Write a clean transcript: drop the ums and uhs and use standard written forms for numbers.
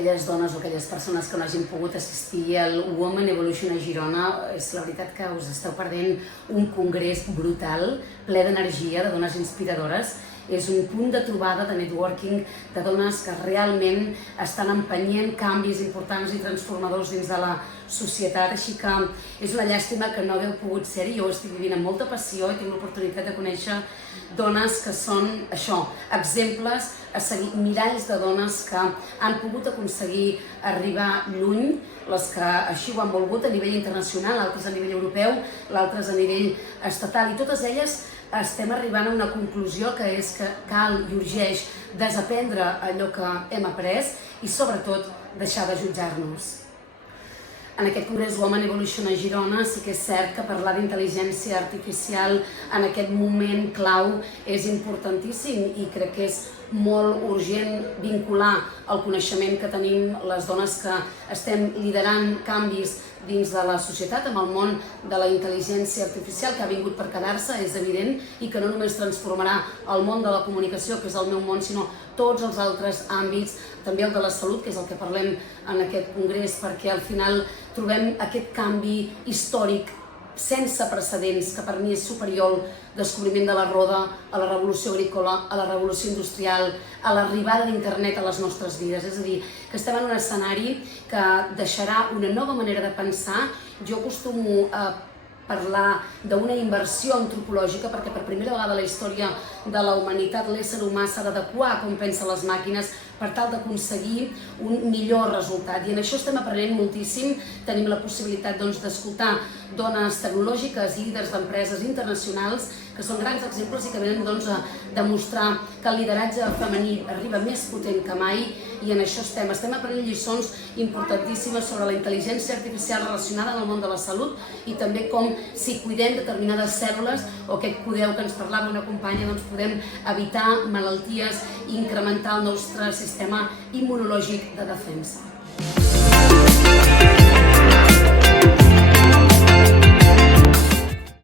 aquelles dones o aquelles persones que no hagin pogut assistir al Women Evolution a Girona, és la veritat que us esteu perdent un congrés brutal, ple d'energia, de dones inspiradores. És un punt de trobada, de networking, de dones que realment estan empenyent canvis importants i transformadors dins de la societat, així que és una llàstima que no hagueu pogut ser-hi. Jo ho estic vivint amb molta passió i tinc l'oportunitat de conèixer dones que són, això, exemples a seguir, miralls de dones que han pogut aconseguir arribar lluny, les que així ho han volgut a nivell internacional, altres a nivell europeu, l'altres a nivell estatal, i totes elles estem arribant a una conclusió que és que cal i urgeix desaprendre allò que hem après i sobretot deixar de jutjar-nos. En aquest Congrés Women Evolution a Girona sí que és cert que parlar d'intel·ligència artificial en aquest moment clau és importantíssim i crec que és molt urgent vincular el coneixement que tenim les dones que estem liderant canvis dins de la societat amb el món de la intel·ligència artificial, que ha vingut per quedar-se, és evident, i que no només transformarà el món de la comunicació, que és el meu món, sinó tots els altres àmbits, també el de la salut, que és el que parlem en aquest congrés, perquè al final trobem aquest canvi històric sense precedents, que per mi és superior al descobriment de la roda, a la revolució agrícola, a la revolució industrial, a l'arribada d'internet a les nostres vides. És a dir, que estem en un escenari que deixarà una nova manera de pensar. Jo acostumo a parlar d'una inversió antropològica, perquè per primera vegada a la història de la humanitat l'ésser humà s'ha d'adequar a com pensen les màquines per tal d'aconseguir un millor resultat. I en això estem aprenent moltíssim. Tenim la possibilitat d'escoltar dones tecnològiques i líders d'empreses internacionals que són grans exemples i que venen a demostrar que el lideratge femení arriba més potent que mai, i en això estem aprenent lliçons importantíssimes sobre la intel·ligència artificial relacionada amb el món de la salut i també com, si cuidem determinades cèl·lules o aquest podeu que ens parlava una companya, podem evitar malalties i incrementar el nostre sistema immunològic de defensa.